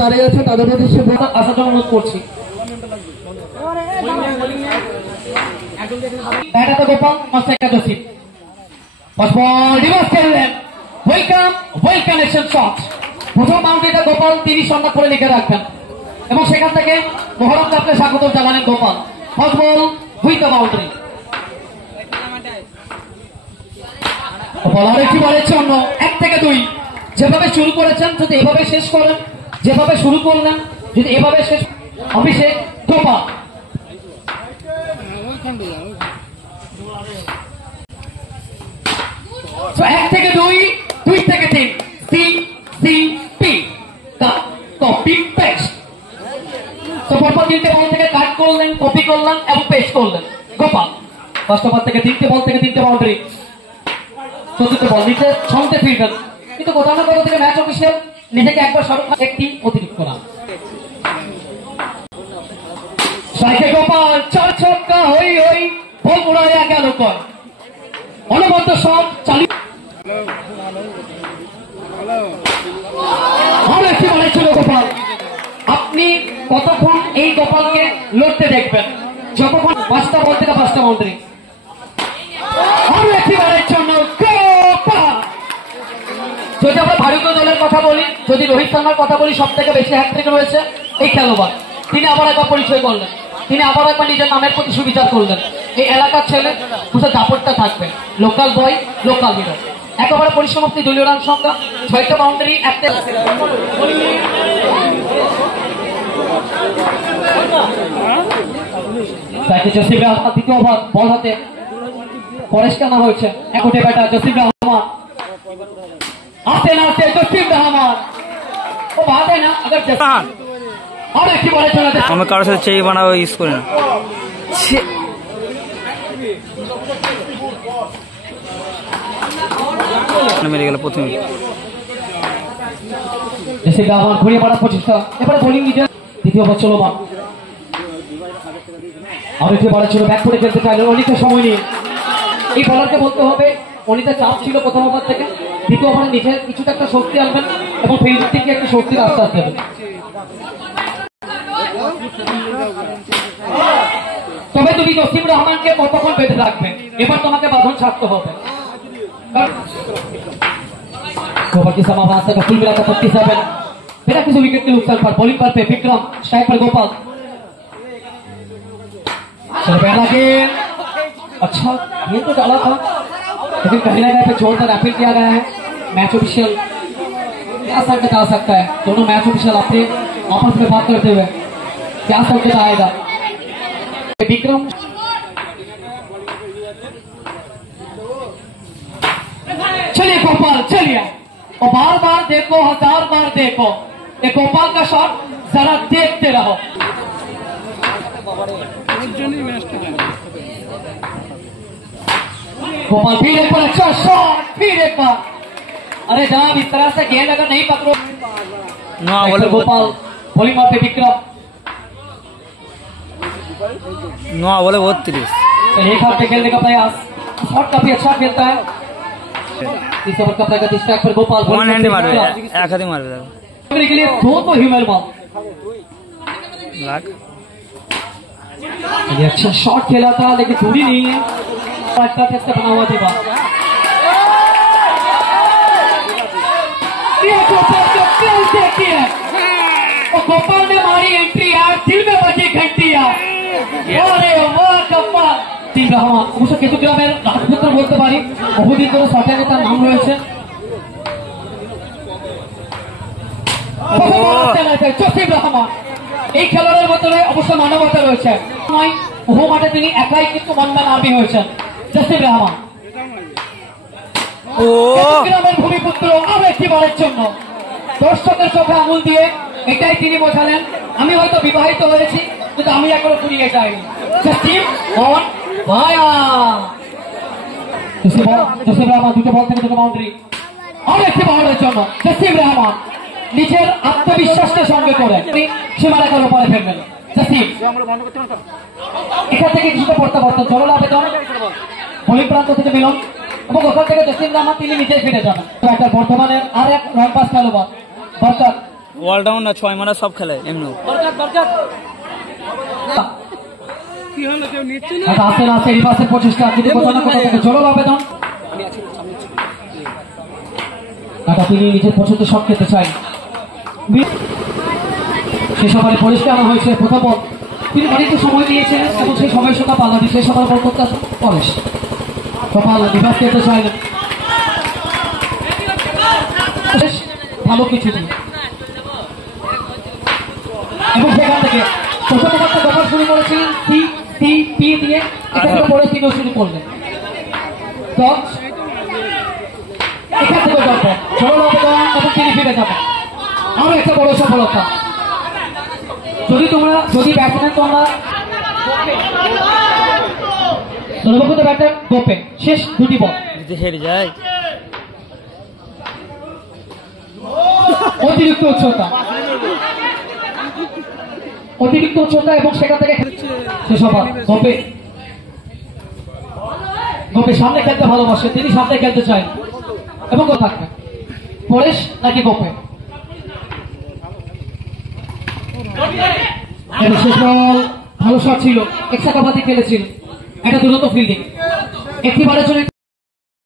দাঁড়িয়ে আছে তাদের আসার জন্য অনুরোধ করছি। গোপাল প্রথম বাউন্ডারিটা গোপাল তিনি সন্ধ্যা করে লিখে রাখবেন এবং সেখান থেকে মহরম কাপকে স্বাগত জানালেন Gopal. First ball with the boundary. আরেকটি বলের জন্য 1 থেকে 2। যেভাবে শুরু করেছেন যদি এভাবে শেষ করেন, যেভাবে শুরু করলেন যদি এভাবে শেষ। অভিষেক গোপাল 1 থেকে 2, 2 থেকে 3। CCP copy paste. তো পরপর 3টে বল থেকে কাট করলেন, কপি করলেন এবং পেস্ট করলেন গোপাল। ফার্স্ট ওভার থেকে 3টে বল থেকে 3টে বাউন্ডারি। 4th বল নিচে ছন্দে ফিরবেন, কিন্তু কোথাও না কোথাও থেকে ম্যাচ অফিসিয়াল নিজেকে একবার সরকার একটি অতিরিক্ত রান। সাইকে গোপাল 4 ছক্কা হই হই বল উড়াইয়া গেল কর। অনবদ্য সব চালু। আরেকটি বলের ছিল গোপাল। আপনি কতক্ষণ এই গোপালকে লড়তে দেখবেন? যতক্ষণ 5টা বল থেকে 5টা বাউন্ডারি। আরেকটি বলের জন্য গোপাল। যদি আমরা ভারতীয় দলের কথা বলি, যদি রোহিত শর্মার কথা বলি, সব থেকে বেশি হ্যাট্রিক রয়েছে এই খেলোয়াড়। তিনি আবার একবার পরিচয় করলেন, তিনি আবার একবার নিজের নামের প্রতি সুবিচার করলেন। এই এলাকার ছেলে কোথাও দাপটটা থাকবে, লোকাল বয়, লোকাল হিরো। একেবারে পরিসমাপ্তি দলীয় রান সংখ্যা 6টা বাউন্ডারি। দ্বিতীয় ওভার বল হাতে পরেশ কেনা হয়েছে। একটে ব্যাটার জসিম রহমান। आते ना आते जसीम रहमान वो बात है ना। अगर और एक ही बॉल चला हमें कारो से चाहिए बना वो इसको ना मेरे गला प्रथम जसीम रहमान घुरिए बड़ा प्रचेष्टा এবারে বোলিং নিতে। দ্বিতীয় ওভার চলমান। আর একটি বল ছিল ব্যাক করে খেলতে চাইলেন অনেকটা সময় নিয়ে। এই বলারকে বলতে হবে অনেকটা চাপ ছিল প্রথম ওভার থেকে। দ্বিতীয় ওভারে নিজে কিছুটা একটা শক্তি আনবেন এবং ফিল্ড থেকে একটা শক্তির আশ্বাস দেবেন। তবে তুমি জসিম রহমানকে কতক্ষণ বেঁধে রাখবেন? এবার তোমাকে বাঁধন ছাড়তে হবে। गोपाल की समावास का फुल मिला था 57। बिना किसी विकेट के नुकसान पर बॉलिंग पर पे विक्रम, स्ट्राइक पर गोपाल। पहला गेंद अच्छा ये तो डाला था, लेकिन कहीं ना कहीं पे जोरदार अपील किया गया है। मैच ऑफिशियल क्या संकेत आ सकता है? दोनों मैच ऑफिशियल अपने आपस में बात करते हुए क्या संकेत आएगा? विक्रम चलिए गोपाल चलिए, और बार बार देखो, 1000 बार देखो ये गोपाल का शॉट, जरा देखते रहो। गोपाल फिर एक बार अच्छा शॉट, फिर एक बार। अरे जनाब इस तरह से गेंद अगर नहीं पकड़ो गोपाल। बॉलिंग मारते विक्रम बोले 32। एक हाथ पे खेलने का प्रयास, शॉट काफी अच्छा खेलता है। इस ओवर का प्रगति स्ट्राइक पर गोपाल वन हैंड मार के लिए दो तो ह्यूमर बॉल। ये अच्छा शॉट खेला था लेकिन दूरी नहीं है। से बना हुआ दीवार और गोपाल ने मारी एंट्री यार, दिल में बजी घंटी यार। अरे वाह कप्पा তিন রহমান। অবশ্য কেতুগ্রামের রাজপুত্র বলতে পারি, বহুদিন ধরে শর্টে তার নাম রয়েছে। জসিম রহমান এই খেলোয়াড়ের মধ্যে অবশ্য মানবতা রয়েছে। বহু মাঠে তিনি একাই কিন্তু মন্দান আর্মি হয়েছেন জসিম রহমান। কেতুগ্রামের ভূমিপুত্র আরো একটি বারের জন্য দর্শকের চোখে আঙুল দিয়ে এটাই তিনি বোঝালেন, আমি হয়তো বিবাহিত হয়েছি কিন্তু আমি এখনো ফুরিয়ে যাইনি। জসিম অন ভায়া। জসিম রহমান দুটো বল থেকে দুটো বাউন্ডারি। আরো একটি বলের জন্য জসিম রহমান নিজের আত্মবিশ্বাসকে সঙ্গে করে সীমারেখার উপরে ফেলবেন। জসিম এখান থেকে কিছুটা পড়তে পারতেন, জরুরি আবেদন বলিং প্রান্ত থেকে মিলন এবং ওখান থেকে জসিম রহমান তিনি নিজেই ফিরে যাবেন। একটা বর্তমানের আর এক রং পাস খেলোয়াড় বরকত, অলরাউন্ডার 6 মারা সব খেলে এমনি। আস্তে আস্তে রিভার্সের প্রচেষ্টা, কিন্তু কোথাও না কোথাও থেকে জরুরি আবেদন। তিনি নিজের পছন্দের সব খেতে চাই। সে সবাই পরিষ্কার হয়েছে প্রথম বল, তিনি অনেকটা সময় দিয়েছিলেন এবং সেই সময়ের সঙ্গে পাল্লানি সেই সবার বল করতে পরেশ সকাল রিভার্স খেতে চাই না, ভালো কিছু দিন এবং সেখান থেকে প্রথম একটা ব্যাপার শুরু করেছিলেন সি টি পি দিয়ে, এখানে পরে তিনিও শুরু করলেন। এখান থেকে গল্প সরল আবেদন এবং তিনি ফিরে যাবেন। আরো একটা বড় সফলতা, যদি ব্যাটসম্যান তোমরা সর্বপ্রথম ব্যাটার গোপে শেষ দুটি বল হেরে যায়। অতিরিক্ত উচ্চতা এবং সেখান থেকে শেষ হবার গোপে সামনে খেলতে ভালোবাসে, তিনি সামনে খেলতে চান এবং থাকবে পরেশ নাকি গোপে। শেষ বল ভালো শট ছিল, এক্সট্রা কাভাতে খেলেছিল, একটা দুরন্ত ফিল্ডিং, একটিবারের জন্য